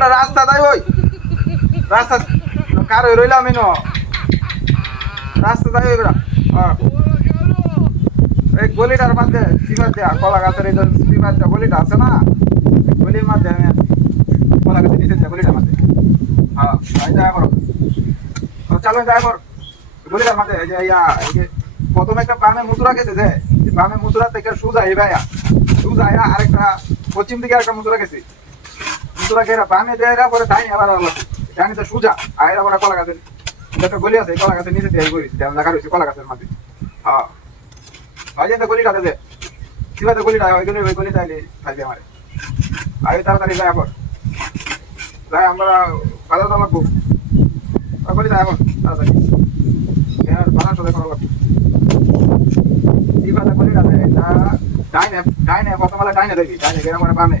বেটা রাস্তা, তাই ওই। রাস্তা, কার হয়ে রইলাম আমি রাস্তা, তাই ওই। এই গলিটার মধ্যে সিমার দেয়া, কলা গাছের এই সিমার দেয়া গলিটা আছে না গলির মধ্যে আমি আছি। কলা গাছের নিচে গলিটার মধ্যে হ্যাঁ দেখা করো। চলো দেখা কর। গলিটার মধ্যে ইয়া প্রথম একটা বামে মুসুরা গেছে যে, বামে মুসুরা থেকে সুজা এই ভাইয়া সুজা ইয়া আরেকটা পশ্চিম দিকে একটা মুসুরা গেছে। মুসুরা গেরা, বামে দেয়া পরে আবার তো সুজা, আর এরা কলা গাছের গলি আছে কলা গাছের নিচে দিয়ে দেখা রয়েছে কলা গাছের মধ্যে হ্যাঁ আজ তো গলিটা দে। সিবা তো গলি ওই গলিটা এলে থাকবে আমারে আগে তাড়াতাড়ি যায় এখন। যায় আমরা বাজার তো লাগবো। ওই গলিটা এখন, তাড়াতাড়ি। বানার সাথে করা লাগবো। সিবা তো গলিটা দেয় ডাইনে ডাইনে প্রথমবেলা ডাইনে দেখবি। ডাইনে গেলে মানে বামে।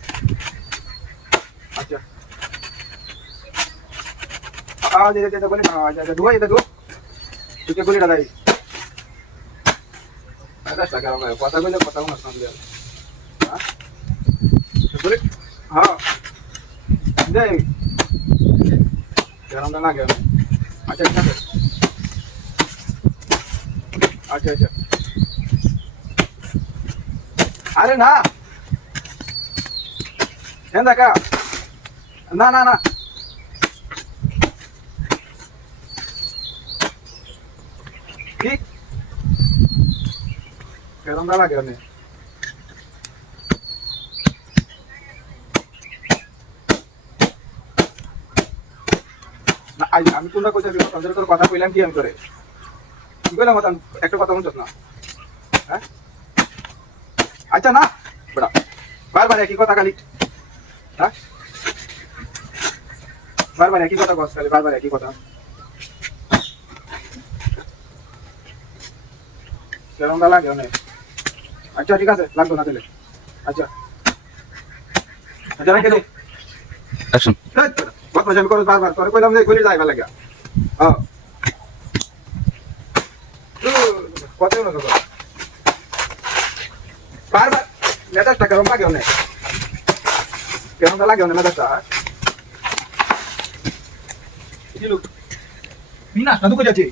আওয়াজ দিতে দিতে বলি না আওয়াজ আচ্ছা দুয়াই এটা দু তুই কে বলি দাদাই আচ্ছা টাকা কথা কইলে কথা কোনো শুনলে বলে হ্যাঁ যাই গরমটা না গেল আচ্ছা ঠিক আছে আচ্ছা আচ্ছা আরে না হ্যাঁ দেখা না না না ঠিক অনেক না, আই- আমি তোমরা কইতেছি তোদের তোর কথা কইলাম কি আমি করে কি কইলাম একটা কথা শুনছস না? হ্যাঁ? আচ্ছা না বড়া বারবার একই কথা খালি। হ্যাঁ? বারবার একই কথা কস খালি বারবার একই কথা। সেরকমটা লাগে অনেক আচ্ছা ঠিক আছে লাগবে না তাহলে। আচ্ছা। আচ্ছা রেখে দে অ্যাকশন কত আমি করো বারবার তোরে কইলাম যে গলি যাইবা লাগা হ্যাঁ কত না তো বারবার মেজাজটা কেরম লাগে অনেক কেরমটা লাগে অনেক মেজাজটা? কি লোক? মিনাস না তুই যাচ্ছি